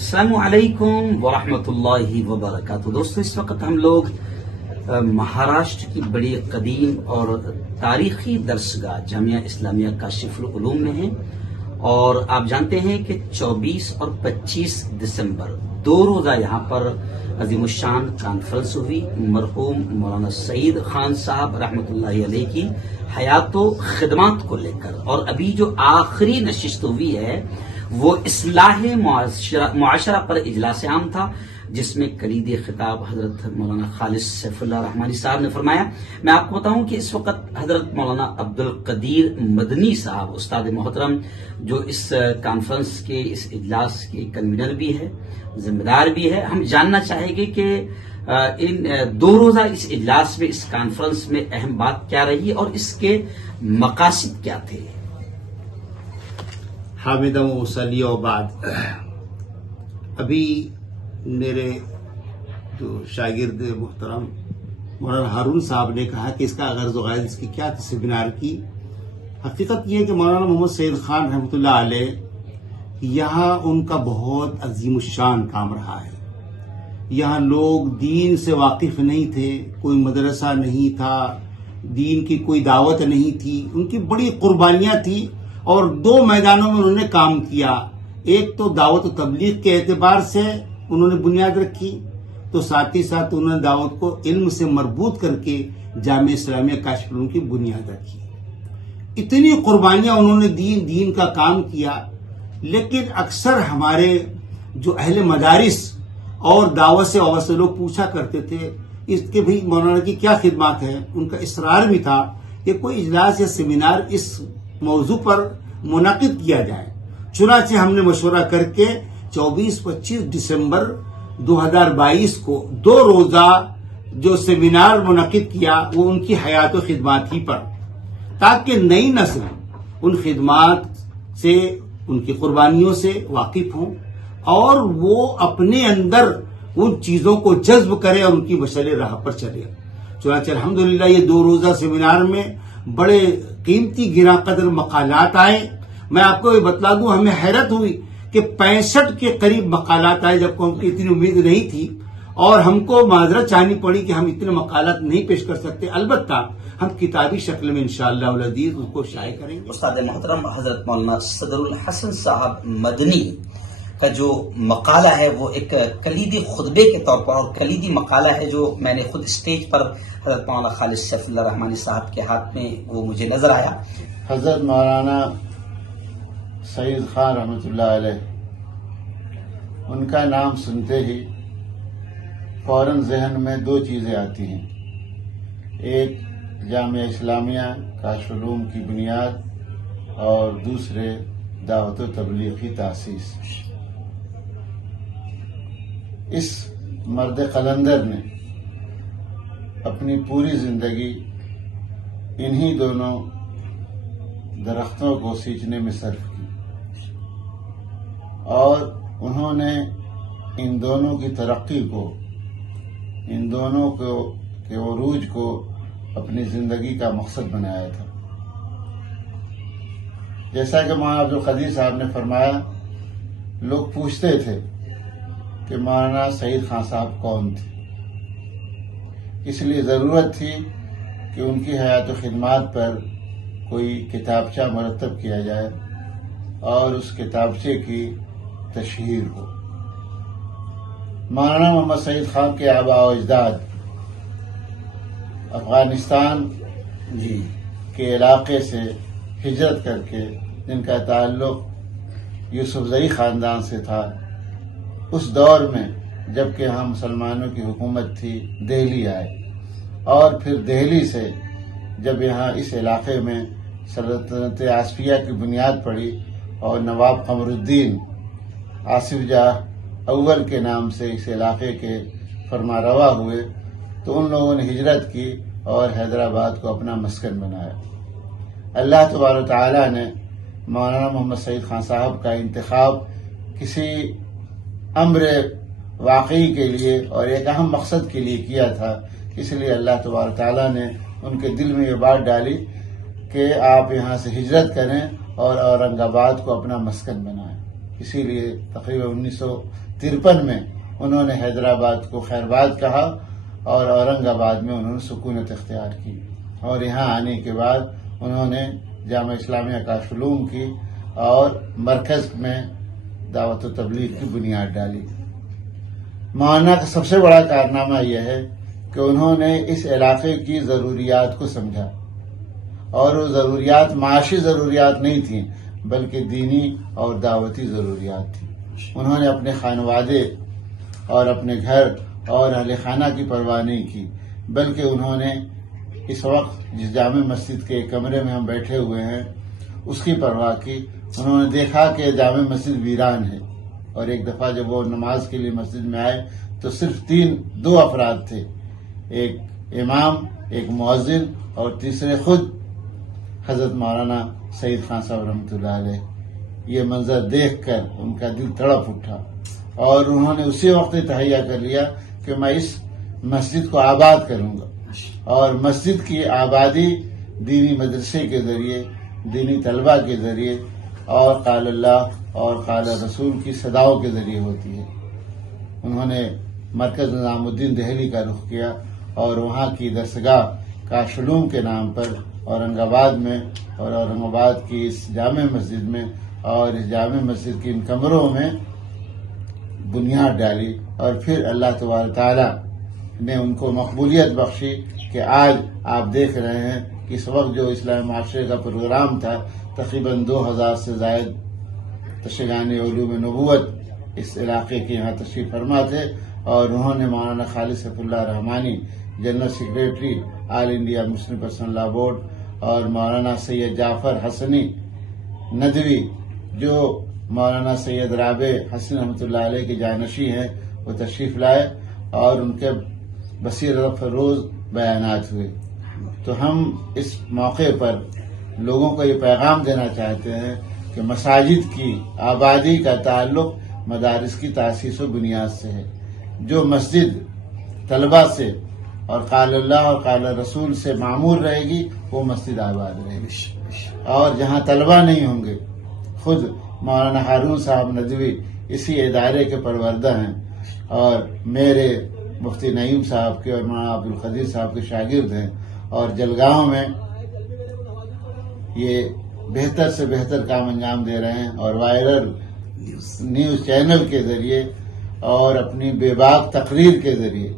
السلام علیکم ورحمۃ اللہ وبرکاتہ۔ دوستو، اس وقت ہم لوگ مہاراشٹر کی بڑی قدیم اور تاریخی درسگاہ جامعہ اسلامیہ کاشف العلوم میں ہیں، اور آپ جانتے ہیں کہ 24 اور 25 دسمبر 2 روزہ یہاں پر عظیم الشان کانفرنس ہوئی مرحوم مولانا سعید خان صاحب رحمۃ اللہ علیہ کی حیات و خدمات کو لے کر، اور ابھی جو آخری نشست ہوئی ہے وہ اصلاح معاشرہ پر اجلاس عام تھا، جس میں کلیدی خطاب حضرت مولانا خالص سیف اللہ رحمانی صاحب نے فرمایا۔ میں آپ کو بتاؤں کہ اس وقت حضرت مولانا عبد القدیر مدنی صاحب استاد محترم، جو اس کانفرنس کے اس اجلاس کے کنوینر بھی ہے، ذمہ دار بھی ہے، ہم جاننا چاہیں گے کہ ان 2 روزہ اس اجلاس میں، اس کانفرنس میں اہم بات کیا رہی اور اس کے مقاصد کیا تھے۔ حامدہ و مصلی و بعد، ابھی میرے جو شاگرد محترم مولانا ہارون صاحب نے کہا کہ اس کا غرض و غائز اس کی کیا تھی سیمینار کی۔ حقیقت یہ ہے کہ مولانا محمد سعید خان رحمۃ اللہ علیہ یہاں ان کا بہت عظیم الشان کام رہا ہے۔ یہاں لوگ دین سے واقف نہیں تھے، کوئی مدرسہ نہیں تھا، دین کی کوئی دعوت نہیں تھی، ان کی بڑی قربانیاں تھیں، اور 2 میدانوں میں انہوں نے کام کیا۔ ایک تو دعوت و تبلیغ کے اعتبار سے انہوں نے بنیاد رکھی، تو ساتھ ہی ساتھ انہوں نے دعوت کو علم سے مربوط کر کے جامعہ اسلامیہ کاشف العلوم کی بنیاد رکھی۔ اتنی قربانیاں انہوں نے دین کا کام کیا، لیکن اکثر ہمارے جو اہل مدارس اور دعوت سے وابستہ لوگ پوچھا کرتے تھے اس کے بھی مولانا کی کیا خدمات ہیں۔ ان کا اصرار بھی تھا کہ کوئی اجلاس یا سیمینار اس موضوع پر منعقد کیا جائے۔ چنانچہ ہم نے مشورہ کر کے 24-25 دسمبر 2022 کو 2 روزہ جو سیمینار منعقد کیا وہ ان کی حیات و خدمات ہی پر، تاکہ نئی نسل ان خدمات سے، ان کی قربانیوں سے واقف ہوں اور وہ اپنے اندر ان چیزوں کو جذب کرے اور ان کی مشعل راہ پر چلے۔ چنانچہ الحمدللہ یہ 2 روزہ سیمینار میں بڑے قیمتی گراں قدر مقالات آئے۔ میں آپ کو یہ بتلا دوں، ہمیں حیرت ہوئی کہ 65 کے قریب مقالات آئے، جبکہ ہم کی اتنی امید نہیں تھی، اور ہم کو معذرت چاہنی پڑی کہ ہم اتنے مقالات نہیں پیش کر سکتے۔ البتہ ہم کتابی شکل میں انشاءاللہ العزیز اس کو شائع کریں گے۔ استاد محترم حضرت مولانا صدر الحسن صاحب مدنی کا جو مقالہ ہے وہ ایک کلیدی خطبے کے طور پر، اور کلیدی مقالہ ہے جو میں نے خود اسٹیج پر حضرت مولانا خالص سیف اللہ رحمانی صاحب کے ہاتھ میں وہ مجھے نظر آیا۔ حضرت مولانا سعید خان رحمۃ اللہ علیہ، ان کا نام سنتے ہی فوراً ذہن میں 2 چیزیں آتی ہیں۔ ایک جامعہ اسلامیہ کاشف العلوم کی بنیاد، اور دوسرے دعوت و تبلیغ کی تاسیس۔ اس مرد قلندر نے اپنی پوری زندگی انہی دونوں درختوں کو سینچنے میں صرف کی، اور انہوں نے ان دونوں کی ترقی کو، ان دونوں کے عروج کو اپنی زندگی کا مقصد بنایا تھا۔ جیسا کہ مولانا عبد القدیر صاحب نے فرمایا، لوگ پوچھتے تھے کہ مولانا سعید خان صاحب کون تھے، اس لیے ضرورت تھی کہ ان کی حیات و خدمات پر کوئی کتابچہ مرتب کیا جائے اور اس کتابچے کی تشہیر ہو۔ مولانا محمد سعید خان کے آباء و اجداد افغانستان کے علاقے سے ہجرت کر کے، جن کا تعلق یوسف زئی خاندان سے تھا، اس دور میں جبکہ یہاں مسلمانوں کی حکومت تھی، دہلی آئے، اور پھر دہلی سے جب یہاں اس علاقے میں سلطنت آصفیہ کی بنیاد پڑی اور نواب قمر الدین آصف جاہ اول کے نام سے اس علاقے کے فرما روا ہوئے، تو ان لوگوں نے ہجرت کی اور حیدرآباد کو اپنا مسکن بنایا۔ اللہ تبارک و تعالیٰ نے مولانا محمد سعید خان صاحب کا انتخاب کسی امر واقعی کے لیے اور ایک اہم مقصد کے لیے کیا تھا، اس لیے اللہ تبارک و تعالیٰ نے ان کے دل میں یہ بات ڈالی کہ آپ یہاں سے ہجرت کریں اور اورنگ آباد کو اپنا مسکن بنائیں۔ اسی لیے تقریباً 1953 میں انہوں نے حیدرآباد کو خیرباد کہا اور اورنگ آباد میں انہوں نے سکونت اختیار کی، اور یہاں آنے کے بعد انہوں نے جامعہ اسلامیہ کاشف کی اور مرکز میں دعوت و تبلیغ کی بنیاد ڈالی۔ مولانا کا سب سے بڑا کارنامہ یہ ہے کہ انہوں نے اس علاقے کی ضروریات کو سمجھا، اور وہ ضروریات معاشی ضروریات نہیں تھیں بلکہ دینی اور دعوتی ضروریات تھیں۔ انہوں نے اپنے خانوادے اور اپنے گھر اور اہل خانہ کی پرواہ نہیں کی، بلکہ انہوں نے اس وقت جس جامع مسجد کے کمرے میں ہم بیٹھے ہوئے ہیں اس کی پرواہ کی۔ انہوں نے دیکھا کہ جامع مسجد ویران ہے، اور ایک دفعہ جب وہ نماز کے لیے مسجد میں آئے تو صرف دو افراد تھے، ایک امام، ایک مؤذن، اور تیسرے خود حضرت مولانا سعید خان صاحب رحمۃ اللہ علیہ۔ یہ منظر دیکھ کر ان کا دل تڑپ اٹھا، اور انہوں نے اسی وقت تہیہ کر لیا کہ میں اس مسجد کو آباد کروں گا، اور مسجد کی آبادی دینی مدرسے کے ذریعے، دینی طلبہ کے ذریعے، اور قال اللہ اور قال رسول کی صداؤں کے ذریعے ہوتی ہے۔ انہوں نے مرکز نظام الدین دہلی کا رخ کیا، اور وہاں کی درسگاہ کاشف العلوم کے نام پر اورنگ آباد میں، اور اورنگ آباد کی اس جامع مسجد میں اور اس جامع مسجد کے ان کمروں میں بنیاد ڈالی، اور پھر اللہ تبارک تعالیٰ نے ان کو مقبولیت بخشی کہ آج آپ دیکھ رہے ہیں کہ اس وقت جو اسلامی معاشرے کا پروگرام تھا، تقریباً 2000 سے زائد تشیعان علوم نبوت اس علاقے کے یہاں تشریف فرما تھے، اور انہوں نے مولانا خالد سیف اللہ رحمانی جنرل سیکریٹری آل انڈیا مسلم پرسنل لا بورڈ، اور مولانا سید جعفر حسنی ندوی جو مولانا سید رابع حسن رحمۃ اللہ علیہ کے جانشی ہیں، وہ تشریف لائے، اور ان کے بصیرت فروز بیانات ہوئے۔ تو ہم اس موقع پر لوگوں کو یہ پیغام دینا چاہتے ہیں کہ مساجد کی آبادی کا تعلق مدارس کی تاسیس و بنیاد سے ہے۔ جو مسجد طلبہ سے اور قال اللہ اور قال رسول سے معمور رہے گی وہ مسجد آباد رہے گی، اور جہاں طلبہ نہیں ہوں گے، خود مولانا ہارون صاحب ندوی اسی ادارے کے پروردہ ہیں، اور میرے مفتی نعیم صاحب کے اور مولانا عبدالقدیر صاحب کے شاگرد ہیں، اور جلگاؤں میں یہ بہتر سے بہتر کام انجام دے رہے ہیں، اور وائرل نیوز چینل کے ذریعے اور اپنی بے باک تقریر کے ذریعے،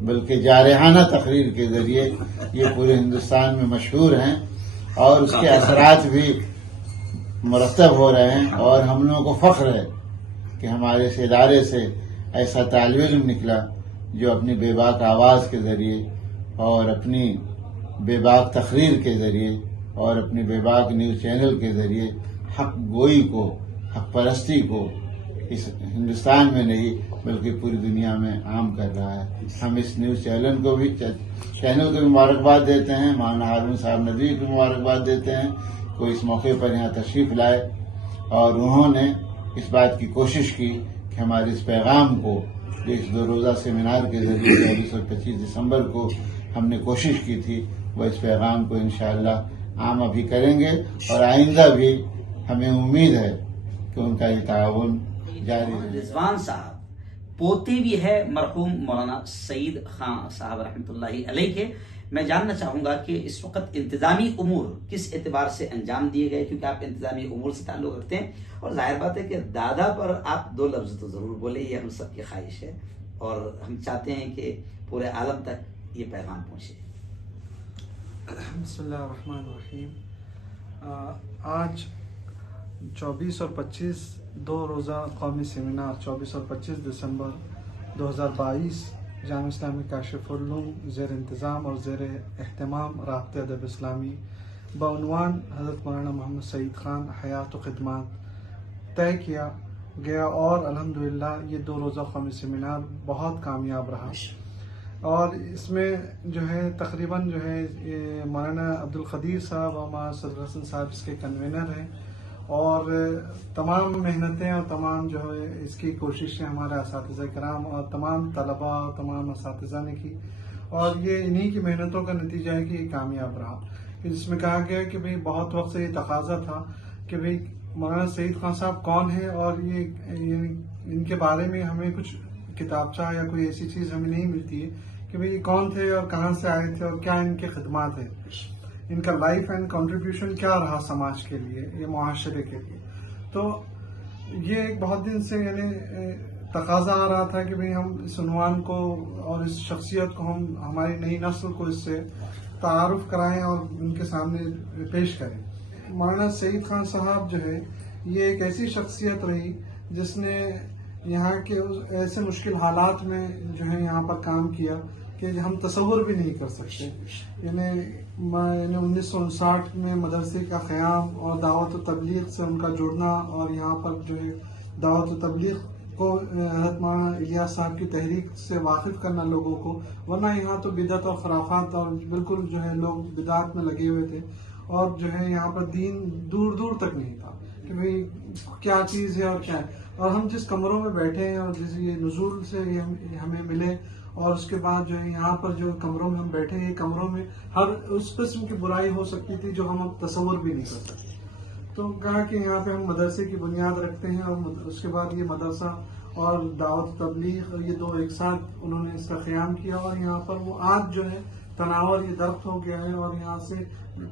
بلکہ جارحانہ تقریر کے ذریعے یہ پورے ہندوستان میں مشہور ہیں، اور اس کے اثرات بھی مرتب ہو رہے ہیں، اور ہم لوگوں کو فخر ہے کہ ہمارے اس ادارے سے ایسا طالب علم نکلا جو اپنی بے باک آواز کے ذریعے اور اپنی بے باک تقریر کے ذریعے اور اپنی بے باک نیوز چینل کے ذریعے حق گوئی کو، حق پرستی کو اس ہندوستان میں نہیں بلکہ پوری دنیا میں عام کر رہا ہے۔ ہم اس نیوز چینل کو بھی مبارکباد دیتے ہیں، مولانا ہارون صاحب ندوی کو مبارکباد دیتے ہیں کہ اس موقع پر یہاں تشریف لائے، اور انہوں نے اس بات کی کوشش کی کہ ہمارے اس پیغام کو جو اس 2 روزہ سیمینار کے ذریعے 24 اور 25 دسمبر کو ہم نے کوشش کی تھی، وہ اس پیغام کو انشاءاللہ عام ابھی کریں گے، اور آئندہ بھی ہمیں امید ہے کہ ان کا یہ تعاون جاری رہے۔ رضوان صاحب پوتے بھی ہے مرحوم مولانا سعید خان صاحب رحمۃ اللہ علیہ کے۔ میں جاننا چاہوں گا کہ اس وقت انتظامی امور کس اعتبار سے انجام دیے گئے، کیونکہ آپ انتظامی امور سے تعلق رکھتے ہیں، اور ظاہر بات ہے کہ دادا پر آپ 2 لفظ تو ضرور بولے، یہ ہم سب کی خواہش ہے، اور ہم چاہتے ہیں کہ پورے عالم تک یہ پیغام پہنچے۔ بسم اللہ الرحمن الرحیم۔ آج 24 اور 25 2 روزہ قومی سیمینار 24 اور 25 دسمبر 2022 جامعہ اسلامی کاشف العلوم زیر انتظام اور زیر اہتمام رابطہ ادب اسلامی بعنوان حضرت مولانا محمد سعید خان حیات و خدمات طے کیا گیا، اور الحمدللہ یہ 2 روزہ قومی سیمینار بہت کامیاب رہا، اور اس میں جو ہے تقریباً جو ہے مولانا عبدالقدیر صاحب اور مولانا صدر حسن صاحب اس کے کنوینر ہیں، اور تمام محنتیں اور تمام جو ہے اس کی کوششیں ہمارے اساتذہ کرام اور تمام طلباء اور تمام اساتذہ نے کی، اور یہ انہی کی محنتوں کا نتیجہ ہے کہ یہ کامیاب رہا، کہ جس میں کہا گیا کہ بھئی بہت وقت سے یہ تقاضا تھا کہ بھئی مولانا سعید خان صاحب کون ہے، اور یہ ان کے بارے میں ہمیں کچھ کتابچہ یا کوئی ایسی چیز ہمیں نہیں ملتی ہے کہ بھئی یہ کون تھے اور کہاں سے آئے تھے اور کیا ان کے خدمات ہیں، ان کا لائف اینڈ کنٹریبیوشن کیا رہا سماج کے لیے یا معاشرے کے لیے. تو یہ ایک بہت دن سے تقاضا آ رہا تھا کہ بھئی ہم اس عنوان کو اور اس شخصیت کو ہم ہماری نئی نسل کو اس سے تعارف کرائیں اور ان کے سامنے پیش کریں. مولانا سعید خان صاحب جو ہے یہ ایک ایسی شخصیت رہی جس نے یہاں کے ایسے مشکل حالات میں جو ہے یہاں پر کام کیا کہ ہم تصور بھی نہیں کر سکتے. یعنی 1959 میں مدرسے کا قیام اور دعوت و تبلیغ سے ان کا جڑنا اور یہاں پر جو ہے دعوت و تبلیغ کو حضرت مولانا الیاس صاحب کی تحریک سے واقف کرنا لوگوں کو، ورنہ یہاں تو بدعت اور خرافات اور بالکل جو ہے لوگ بدعات میں لگے ہوئے تھے، اور جو ہے یہاں پر دین دور دور تک نہیں تھا کہ بھئی کیا چیز ہے اور کیا ہے. اور ہم جس کمروں میں بیٹھے ہیں اور جس یہ نزول سے یہ ہمیں ملے، اور اس کے بعد جو ہے یہاں پر جو کمروں میں ہم بیٹھے ہیں، یہ کمروں میں ہر اس قسم کی برائی ہو سکتی تھی جو ہم اب تصور بھی نہیں کر سکتے. تو کہا کہ یہاں پہ ہم مدرسے کی بنیاد رکھتے ہیں، اور اس کے بعد یہ مدرسہ اور دعوت تبلیغ یہ دو ایک ساتھ انہوں نے اس کا قیام کیا، اور یہاں پر وہ آج جو ہے تناور یہ درخت ہو گیا ہے، اور یہاں سے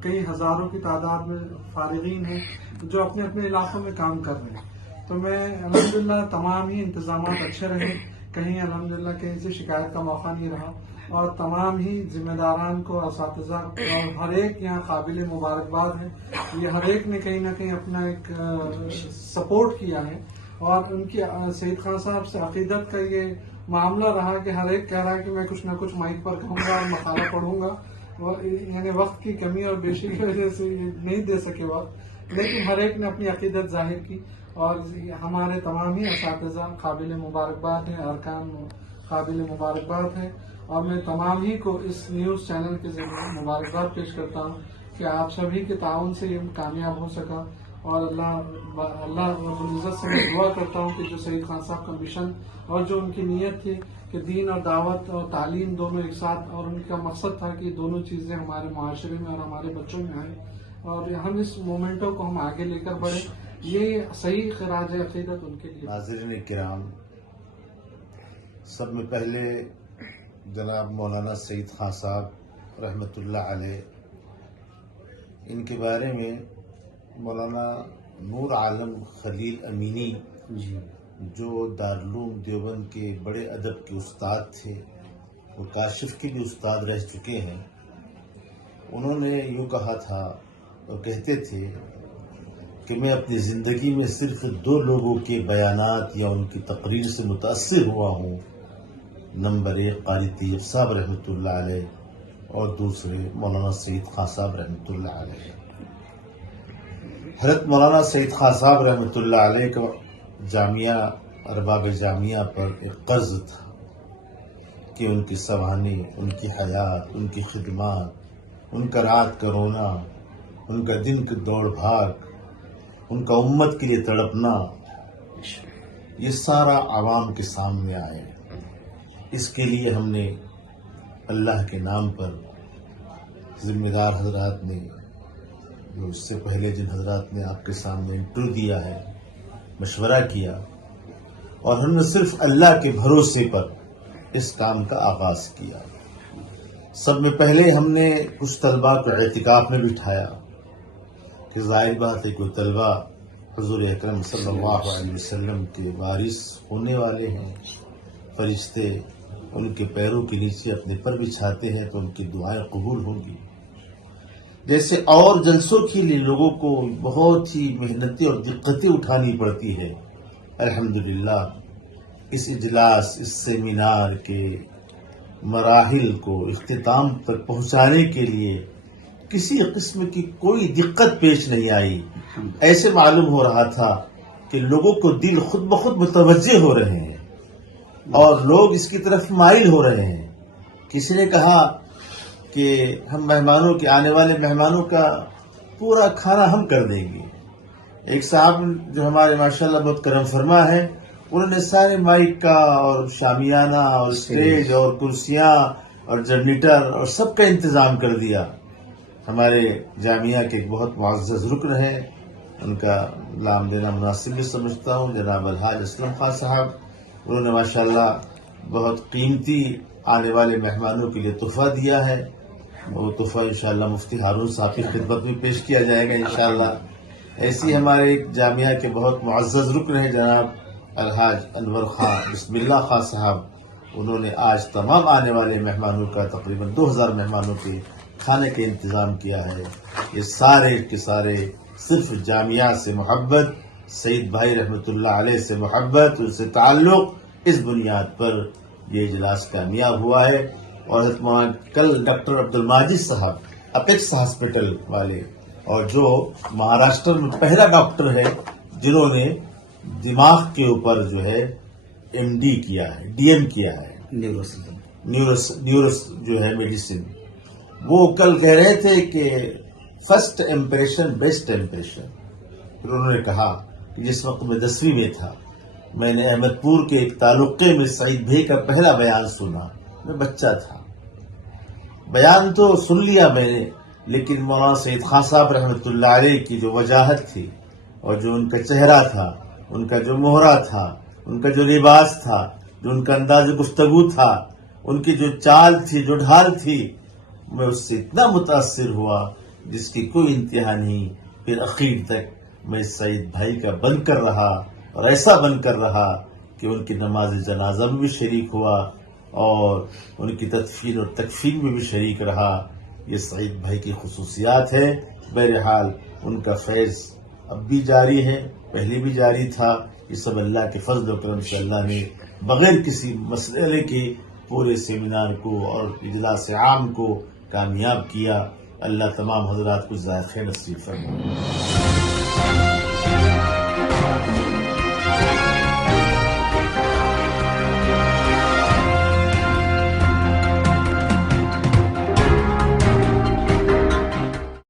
کئی ہزاروں کی تعداد میں فارغین ہیں جو اپنے اپنے علاقوں میں کام کر رہے ہیں. تو میں الحمدللہ تمام ہی انتظامات اچھے رہے، کہیں الحمدللہ کہیں سے شکایت کا موقع نہیں رہا، اور تمام ہی ذمہ داران کو، اساتذہ اور ہر ایک یہاں قابل مبارکباد ہے. یہ ہر ایک نے کہیں نہ کہیں اپنا ایک سپورٹ کیا ہے، اور ان کی سعید خان صاحب سے عقیدت کا یہ معاملہ رہا کہ ہر ایک کہہ رہا ہے کہ میں کچھ نہ کچھ مائک پر کہوں گا اور مقالہ پڑھوں گا. یعنی وقت کی کمی اور بیشی کی وجہ سے نہیں دے سکے وقت، لیکن ہر ایک نے اپنی عقیدت ظاہر کی، اور ہمارے تمام ہی اساتذہ قابل مبارکباد ہیں، ارکان قابل مبارکباد ہیں. اور میں تمام ہی کو اس نیوز چینل کے ذریعے مبارکباد پیش کرتا ہوں کہ آپ سبھی کے تعاون سے یہ کامیاب ہو سکا. اور اللہ رب العزت سے میں دعا کرتا ہوں کہ جو سعید خان صاحب کا مشن اور جو ان کی نیت تھی کہ دین اور دعوت اور تعلیم دونوں ایک ساتھ، اور ان کا مقصد تھا کہ دونوں چیزیں ہمارے معاشرے میں اور ہمارے بچوں میں آئیں اور ہم اس مومنٹوں کو ہم آگے لے کر بڑھیں، یہ صحیح خراج عقیدت ان کے لیے. ناظرین کرام، سب میں پہلے جناب مولانا سعید خان صاحب رحمۃ اللہ علیہ، ان کے بارے میں مولانا نور عالم خلیل امینی جو دارالعلوم دیوبند کے بڑے ادب کے استاد تھے، وہ کاشف کے بھی استاد رہ چکے ہیں، انہوں نے یوں کہا تھا اور کہتے تھے کہ میں اپنی زندگی میں صرف 2 لوگوں کے بیانات یا ان کی تقریر سے متاثر ہوا ہوں. نمبر 1 قاری طیب صاحب رحمۃ اللہ علیہ، اور دوسرے مولانا سعید خان صاحب رحمۃ اللہ علیہ. حضرت مولانا سعید خان صاحب رحمۃ اللہ علیہ کا جامعہ ارباب جامعہ پر ایک قرض تھا کہ ان کی سوانح، ان کی حیات، ان کی خدمات، ان کا رات کا رونا، ان کا دن کی دوڑ بھاگ، ان کا امت کے لیے تڑپنا، یہ سارا عوام کے سامنے آئے. اس کے لیے ہم نے اللہ کے نام پر ذمہ دار حضرات نے، جو اس سے پہلے جن حضرات نے آپ کے سامنے انٹرویو دیا ہے، مشورہ کیا، اور ہم نے صرف اللہ کے بھروسے پر اس کام کا آغاز کیا. سب میں پہلے ہم نے کچھ طلباء کو اعتکاف میں بٹھایا کہ ظاہر بات ہے کوئی طلباء حضور اکرم صلی اللہ علیہ وسلم کے وارث ہونے والے ہیں، فرشتے ان کے پیروں کے نیچے اپنے پر بچھاتے ہیں تو ان کی دعائیں قبول ہوں گی. جیسے اور جلسوں کے لیے لوگوں کو بہت ہی محنتیں اور دقتیں اٹھانی پڑتی ہے، الحمدللہ اس اجلاس، اس سیمینار کے مراحل کو اختتام پر پہنچانے کے لیے کسی قسم کی کوئی دقت پیش نہیں آئی. ایسے معلوم ہو رہا تھا کہ لوگوں کو دل خود بخود متوجہ ہو رہے ہیں اور لوگ اس کی طرف مائل ہو رہے ہیں. کسی نے کہا کہ ہم مہمانوں کے، آنے والے مہمانوں کا پورا کھانا ہم کر دیں گے. ایک صاحب جو ہمارے ماشاءاللہ بہت کرم فرما ہے، انہوں نے سارے مائک کا اور شامیانہ اور اسٹیج اور کرسیاں اور جنریٹر اور سب کا انتظام کر دیا. ہمارے جامعہ کے ایک بہت معزز رکن ہیں ان کا نام دینا مناسب بھی سمجھتا ہوں، جناب الحاج اسلم خان صاحب. انہوں نے ماشاءاللہ بہت قیمتی آنے والے مہمانوں کے لیے تحفہ دیا ہے. وہ تحفہ انشاءاللہ مفتی ہارون صاحب کی خدمت میں پیش کیا جائے گا انشاءاللہ. ایسی ہمارے جامعہ کے بہت معزز رکن ہیں جناب الحاج انور خان بسم اللہ خان صاحب. انہوں نے آج تمام آنے والے مہمانوں کا تقریباً 2000 مہمانوں کے کھانے کا انتظام کیا ہے. یہ سارے کے سارے صرف جامعہ سے محبت، سعید بھائی رحمۃ اللہ علیہ سے محبت، ان سے تعلق، اس بنیاد پر یہ اجلاس کامیاب ہوا ہے. اور حضرت مولانا کل ڈاکٹر عبد الماجد صاحب اپیکس ہاسپٹل والے، اور جو مہاراشٹر میں پہلا ڈاکٹر ہے جنہوں نے دماغ کے اوپر جو ہے ایم ڈی کیا ہے، ڈی ایم کیا ہے، نیورس جو ہے میڈیسن، وہ کل کہہ رہے تھے کہ فرسٹ امپریشن بیسٹ امپریشن. پھر انہوں نے کہا کہ جس وقت میں 10ویں میں تھا، میں نے احمد پور کے ایک تعلقے میں سعید بھائی کا پہلا بیان سنا. میں بچہ تھا، بیان تو سن لیا میں نے، لیکن مولانا سعید خان صاحب رحمۃ اللہ علیہ کی جو وجاہت تھی اور جو ان کا چہرہ تھا، ان کا جو مہرہ تھا، ان کا جو لباس تھا، جو ان کا انداز گفتگو تھا، ان کی جو چال تھی، جو ڈھال تھی، میں اس سے اتنا متاثر ہوا جس کی کوئی انتہا نہیں. پھر اخیر تک میں سعید بھائی کا بن کر رہا، اور ایسا بن کر رہا کہ ان کی نماز جنازہ میں بھی شریک ہوا اور ان کی تدفین اور تکفین میں بھی شریک رہا. یہ سعید بھائی کی خصوصیات ہے. بہرحال ان کا فیض اب بھی جاری ہے، پہلے بھی جاری تھا. یہ سب اللہ کے فضل و کرم سے اللہ نے بغیر کسی مسئلے کے پورے سیمینار کو اور اجلاس عام کو کامیاب کیا. اللہ تمام حضرات کو ذائقہ نصیب فرمائے.